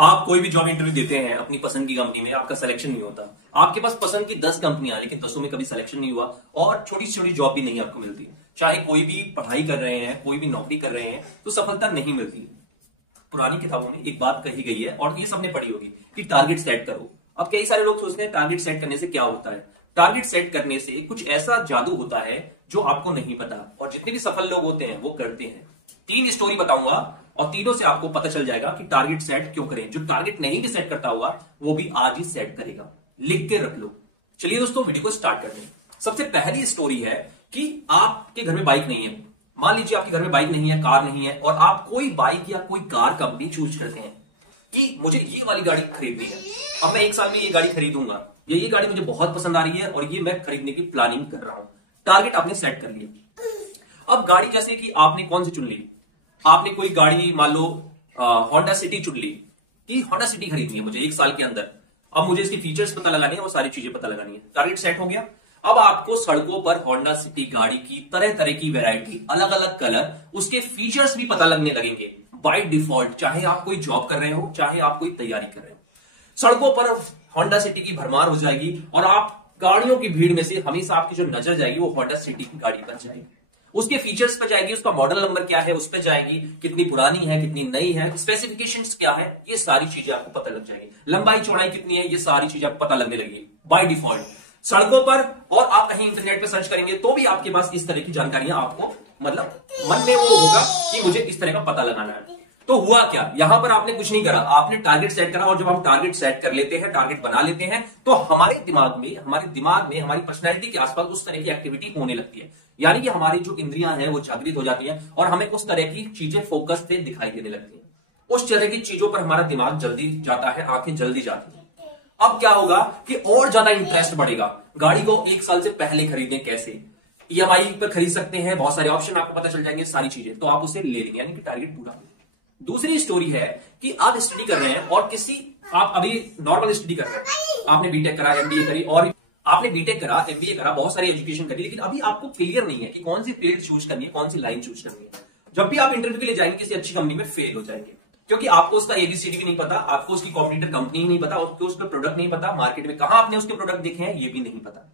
आप कोई भी जॉब इंटरव्यू देते हैं अपनी पसंद की कंपनी में, आपका सिलेक्शन नहीं होता। आपके पास पसंद की 10 कंपनियां, लेकिन 10 में कभी सिलेक्शन नहीं हुआ और छोटी से छोटी जॉब भी नहीं आपको मिलती। चाहे कोई भी पढ़ाई कर रहे हैं, कोई भी नौकरी कर रहे हैं, तो सफलता नहीं मिलती। पुरानी किताबों में एक बात कही गई है और ये सबने पढ़ी होगी कि टारगेट सेट करो। अब कई सारे लोग सोचते हैं टारगेट सेट करने से क्या होता है। टारगेट सेट करने से कुछ ऐसा जादू होता है जो आपको नहीं पता, और जितने भी सफल लोग होते हैं वो करते हैं। 3 स्टोरी बताऊंगा और तीनों से आपको पता चल जाएगा कि टारगेट सेट क्यों करें। जो टारगेट नहीं भी सेट करता हुआ वो भी आज ही सेट करेगा। लिख के रख लो। चलिए दोस्तों, वीडियो को स्टार्ट करते हैं। सबसे पहली स्टोरी है कि आपके घर में बाइक नहीं है। मान लीजिए आपके घर में बाइक नहीं है, कार नहीं है, और आप कोई बाइक या कोई कार कंपनी चूज करते हैं कि मुझे ये वाली गाड़ी खरीदनी है। अब मैं 1 साल में ये गाड़ी खरीदूंगा, ये गाड़ी मुझे बहुत पसंद आ रही है और ये मैं खरीदने की प्लानिंग कर रहा हूं। टारगेट आपने सेट कर लिया। अब गाड़ी जैसे कि आपने कौन सी चुन ली, आपने कोई गाड़ी मान लो होंडा सिटी चुन ली कि होंडा सिटी खरीदनी है मुझे 1 साल के अंदर। अब मुझे इसके फीचर्स पता लगाने हैं, वो सारी चीजें पता लगानी है। टारगेट सेट हो गया। अब आपको सड़कों पर होंडा सिटी गाड़ी की तरह तरह की वैरायटी, अलग अलग कलर, उसके फीचर्स भी पता लगने लगेंगे बाय डिफॉल्ट। चाहे आप कोई जॉब कर रहे हो, चाहे आप कोई तैयारी कर रहे हो, सड़कों पर होंडा सिटी की भरमार हो जाएगी और आप गाड़ियों की भीड़ में से हमेशा आपकी जो नजर जाएगी वो होंडा सिटी की गाड़ी पर जाएगी। उसके फीचर्स पर जाएगी, उसका मॉडल नंबर क्या है उस पर जाएगी, कितनी पुरानी है, कितनी नई है, स्पेसिफिकेशंस क्या है, ये सारी चीजें आपको पता लग जाएगी। लंबाई चौड़ाई कितनी है, ये सारी चीजें आपको पता लगने लगेगी बाय डिफॉल्ट सड़कों पर। और आप कहीं इंटरनेट पे सर्च करेंगे तो भी आपके पास इस तरह की जानकारियां आपको मतलब मन में वो होगा कि मुझे इस तरह का पता लगाना है। तो हुआ क्या, यहां पर आपने कुछ नहीं करा, आपने टारगेट सेट करा। और जब हम टारगेट सेट कर लेते हैं, टारगेट बना लेते हैं, तो हमारे दिमाग में हमारी पर्सनैलिटी के आसपास उस तरह की एक्टिविटी होने लगती है। यानी कि हमारी जो इंद्रियां हैं वो जागृत हो जाती हैं और हमें उस तरह की चीजें फोकस से दिखाई देने लगती हैं। उस तरह की चीजों पर हमारा दिमाग जल्दी जाता है, आंखें जल्दी जाती हैं। अब क्या होगा कि और ज्यादा इंटरेस्ट बढ़ेगा। गाड़ी को 1 साल से पहले खरीदें, कैसे, ईएमआई पर खरीद सकते हैं, बहुत सारे ऑप्शन आपको पता चल जाएंगे, सारी चीजें, तो आप उसे ले लेंगे, यानी कि टारगेट पूरा हो। दूसरी स्टोरी है कि आप स्टडी कर रहे हैं और आप अभी नॉर्मल स्टडी कर रहे हैं, आपने बीटेक करा, एमबीए करी, और आपने बीटेक करा, एमबीए करा, बहुत सारी एजुकेशन करी, लेकिन अभी आपको क्लियर नहीं है कि कौन सी फील्ड चूज करनी है, कौन सी लाइन चूज करनी है। जब भी आप इंटरव्यू के लिए जाएंगे किसी अच्छी कंपनी में, फेल हो जाएंगे, क्योंकि आपको उसका एबीसीडी भी नहीं पता, आपको उसकी कॉम्पिटिटर कंपनी ही नहीं पता, उसको उसका प्रोडक्ट नहीं पता, मार्केट में कहां आपने उसके प्रोडक्ट देखे हैं ये भी नहीं पता।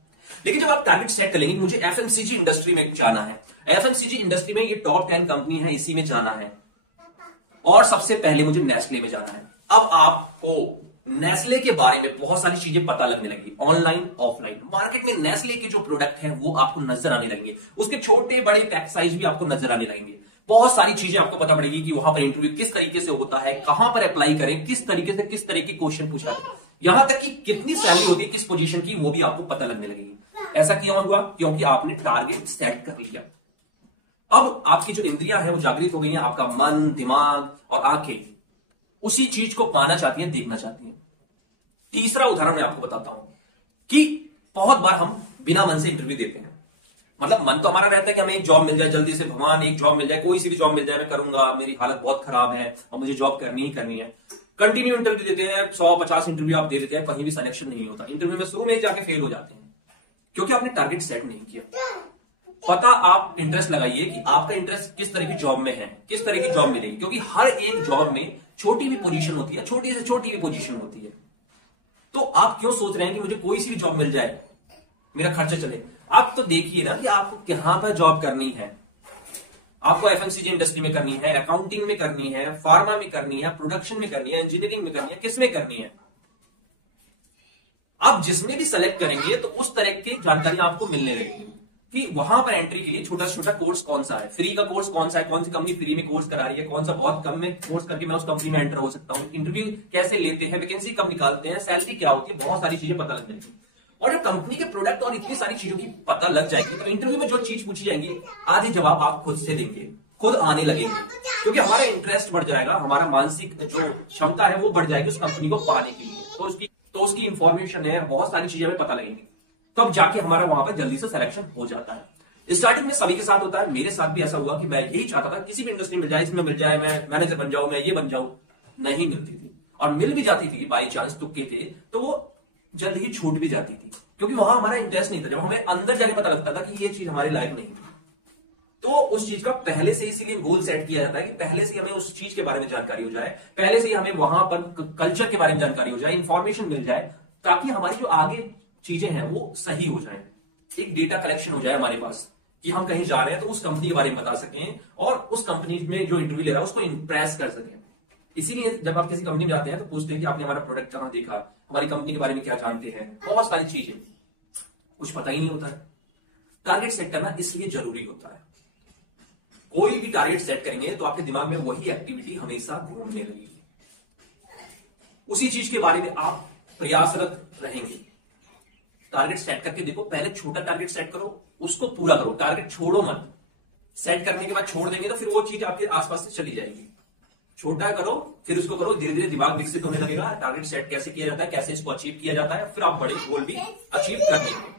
लेकिन जब आप टारगेट सेट कर लेंगे, मुझे एफएमसीजी इंडस्ट्री में जाना है, एफएमसीजी इंडस्ट्री में ये टॉप 10 कंपनी है, इसी में जाना है, और सबसे पहले मुझे नेस्ले में जाना है। अब आपको नेस्ले के बारे में बहुत सारी चीजें पता लगने लगी, ऑनलाइन ऑफलाइन। मार्केट में नेस्ले के जो प्रोडक्ट हैं वो आपको नजर आने लगेंगे, उसके छोटे बड़े पैक साइज भी आपको नजर आने लगेंगे। बहुत सारी चीजें आपको पता पड़ेगी कि वहां पर इंटरव्यू किस तरीके से होता है, कहां पर अप्लाई करें, किस तरीके से किस तरह के क्वेश्चन पूछा है, यहां तक कि कितनी सैलरी होती है किस पोजीशन की, वो भी आपको पता लगने लगेगी। ऐसा क्यों हुआ, क्योंकि आपने टारगेट सेट कर लिया। अब आपकी जो इंद्रियां हैं वो जागृत हो गई हैं, आपका मन, दिमाग और आंखें उसी चीज को पाना चाहती हैं, देखना चाहती हैं। तीसरा उदाहरण मैं आपको बताता हूं कि बहुत बार हम बिना मन से इंटरव्यू देते हैं। मतलब मन तो हमारा रहता है कि हमें एक जॉब मिल जाए जल्दी से, भगवान एक जॉब मिल जाए, कोई सी भी जॉब मिल जाए, मैं करूंगा, मेरी हालत बहुत खराब है और मुझे जॉब करनी ही करनी है। कंटिन्यू इंटरव्यू देते हैं, 100-50 इंटरव्यू आप दे देते हैं, कहीं भी सिलेक्शन नहीं होता। इंटरव्यू में शुरू में जाके फेल हो जाते हैं क्योंकि आपने टारगेट सेट नहीं किया। पता आप इंटरेस्ट लगाइए कि आपका इंटरेस्ट किस तरह की जॉब में है, किस तरह की जॉब मिलेगी, क्योंकि हर एक जॉब में छोटी भी पोजीशन होती है, छोटी से छोटी भी पोजीशन होती है। तो आप क्यों सोच रहे हैं कि मुझे कोई सी भी जॉब मिल जाए, मेरा खर्चा चले। आप तो देखिए ना कि आपको कहां पर जॉब करनी है। आपको एफएमसीजी इंडस्ट्री में करनी है, अकाउंटिंग में करनी है, फार्मा में करनी है, प्रोडक्शन में करनी है, इंजीनियरिंग में करनी है, किसमें करनी है। आप जिसमें भी सेलेक्ट करेंगे तो उस तरह की जानकारी आपको मिलने लगेगी कि वहां पर एंट्री के लिए छोटा छोटा कोर्स कौन सा है, फ्री का कोर्स कौन सा है, कौन सी कंपनी फ्री में कोर्स करा रही है, कौन सा बहुत कम में कोर्स करके मैं उस कंपनी में एंटर हो सकता हूं, इंटरव्यू कैसे लेते हैं, वैकेंसी कब निकालते हैं, सैलरी क्या होती है, बहुत सारी चीजें पता लग जाएगी। और जब कंपनी के प्रोडक्ट और इतनी सारी चीजों की पता लग जाएगी तो इंटरव्यू में जो चीज पूछी जाएंगी आधी जवाब आप खुद से देंगे, खुद आने लगेंगे, क्योंकि हमारा इंटरेस्ट बढ़ जाएगा, हमारा मानसिक जो क्षमता है वो बढ़ जाएगी उस कंपनी को पाने के लिए। तो उसकी इंफॉर्मेशन है, बहुत सारी चीजें हमें पता लगेंगी, तब जाके हमारा वहां पर जल्दी से सिलेक्शन हो जाता है। स्टार्टिंग में सभी के साथ होता है, मेरे साथ भी ऐसा हुआ कि मैं यही चाहता था किसी भी इंडस्ट्री मिल जाए, इसमें मिल जाए, मैं मैनेजर बन जाऊं, मैं ये बन जाऊं, नहीं मिलती थी। और मिल भी जाती थी बाई चांस, तुक्के थे, तो वो जल्द ही छूट भी जाती थी, क्योंकि वहां हमारा इंटरेस्ट नहीं था। जब हमें अंदर जाके पता लगता था कि ये चीज हमारे लायक नहीं थी, तो उस चीज का पहले से इसीलिए गोल सेट किया जाता है कि पहले से हमें उस चीज के बारे में जानकारी हो जाए, पहले से हमें वहां पर कल्चर के बारे में जानकारी हो जाए, इंफॉर्मेशन मिल जाए, ताकि हमारी जो आगे चीजें हैं वो सही हो जाए। एक डेटा कलेक्शन हो जाए हमारे पास कि हम कहीं जा रहे हैं तो उस कंपनी के बारे में बता सकें और उस कंपनी में जो इंटरव्यू ले रहा है उसको इंप्रेस कर सकें। इसीलिए जब आप किसी कंपनी में जाते हैं तो पूछते हैं कि आपने हमारा प्रोडक्ट कहां देखा, हमारी कंपनी के बारे में क्या जानते हैं, बहुत सारी चीजें कुछ पता ही नहीं होता है। टारगेट सेट करना इसलिए जरूरी होता है। कोई भी टारगेट सेट करेंगे तो आपके दिमाग में वही एक्टिविटी हमेशा घूमने लगेगी, उसी चीज के बारे में आप प्रयासरत रहेंगे। टारगेट सेट करके देखो, पहले छोटा टारगेट सेट करो, उसको पूरा करो, टारगेट छोड़ो मत। सेट करने के बाद छोड़ देंगे तो फिर वो चीज आपके आसपास से चली जाएगी। छोटा करो, फिर उसको करो, धीरे धीरे दिमाग विकसित होने लगेगा। टारगेट सेट कैसे किया जाता है, कैसे इसको अचीव किया जाता है, फिर आप बड़े गोल भी अचीव कर लेंगे।